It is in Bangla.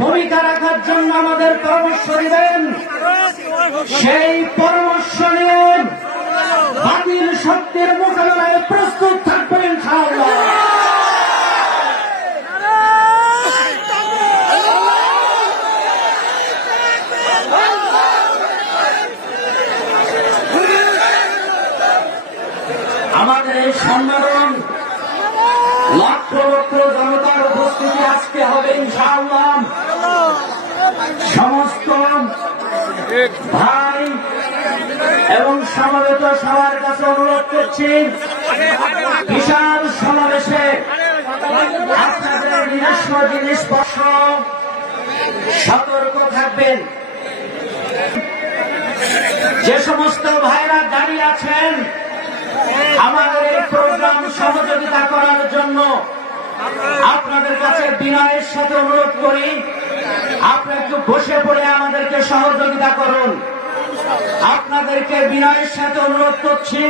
ভূমিকা রাখার জন্য আমাদের পরামর্শ দিবেন। সেই পরামর্শ নিয়ে বাতিল শক্তির মোকাবেলায় প্রস্তুত থাকবেন ইনশাআল্লাহ। আমাদের এই সম্মেলন লক্ষ লক্ষ জনতার উপস্থিতি আজকে হবে ইনশাআল্লাহ। সমস্ত ভাই এবং সমবেত সবার কাছে অনুরোধ করছি, বিশাল সমাবেশে আপনাদের নিজস্ব জিনিসপত্র সতর্ক থাকবেন। যে সমস্ত ভাইরা দাঁড়িয়ে আছেন আমাদের এই প্রোগ্রাম সহযোগিতা করার জন্য আপনাদের কাছে বিনয়ের সাথে অনুরোধ করি, আপনারা একটু বসে পড়ে আমাদেরকে সহযোগিতা করুন। আপনাদেরকে বিনয়ের সাথে অনুরোধ করছি।